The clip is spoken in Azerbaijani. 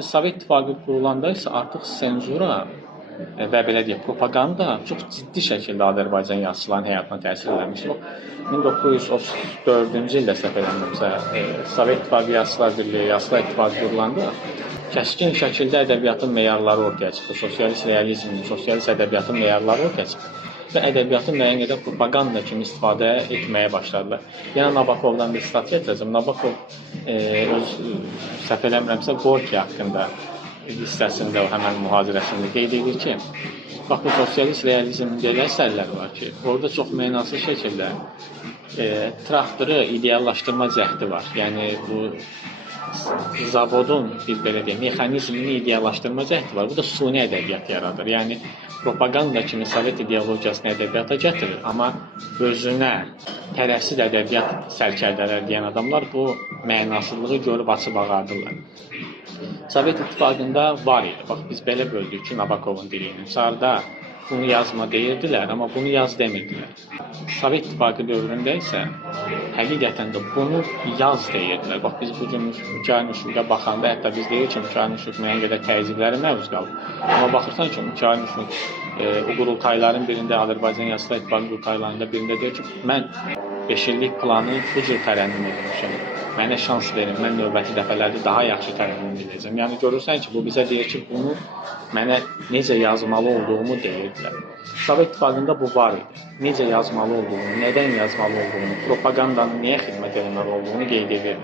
İndi Sovet İttifaqı qurulanda isə artıq senzura və belə deyək, propaganda çox ciddi şəkildə Azərbaycan yazıçılarının həyatına təsir eləmişdir. 1934-cü ildə səhv eləmirəmsə, Sovet İttifaqı Yazıçılar Birliyi, Yazıçılar İttifaqı qurulanda kəskin şəkildə ədəbiyyatın meyarları ortaya çıxdı. Sosialist realizmin, sosialist ədəbiyyatın meyarları ortaya çıxdı və ədəbiyyatı müəyyən qədər propaganda kimi istifadə etməyə başladılar. Yəni Nabokovdan bir sitat gətirəcəm. Nabokov öz səhv eləmirəmsə Gorki haqqında hissəsində, həmən mühazirəsində qeyd edir ki, bax bu sosialist realizmin belə əsərləri var ki, orada çox mənasız şəkildə traktoru ideallaşdırma cəhdi var. Yəni bu zavodun bir belə deyək, mexanizmini ideallaşdırma cəhdi var. Bu da suni ədəbiyyat yaradır. Yəni propaganda kimi Sovet ideologiyasını ədəbiyyata gətirir, amma özünə tərəfsiz ədəbiyyat sərkərdələri deyən adamlar bu mənasızlığı görüb açıb ağardırlar. Sovet İttifaqında var idi. Bax biz belə böldük ki, Nabokovun dilini. Sarda bunu yazma deyirdilər, amma bunu yaz demirdilər. Sovet İttifaqı dövründə isə həqiqətən də bunu yaz deyirdilər. Bax biz bu gün Mikail Müşfiqə baxanda hətta biz deyirik ki, Mikail Müşfiq müəyyən qədər təzyiqlərə məruz qalır. Amma baxırsan ki, Mikail Müşfiq o qurultayların birində, Azərbaycan Yazıçılar İttifaqı qurultaylarında birində deyir ki, mən 5 illik planı bu cür tərənnüm etmişəm. Mənə şans verin, mən növbəti dəfələrdə daha yaxşı tərənnüm edəcəm. Yəni görürsən ki, bu bizə deyir ki, bunu mənə necə yazmalı olduğumu deyirdilər. Sovet İttifaqında bu var idi. Necə yazmalı olduğunu, nədən yazmalı olduğunu, propagandanın nəyə xidmət etməli olduğunu qeyd edirdi.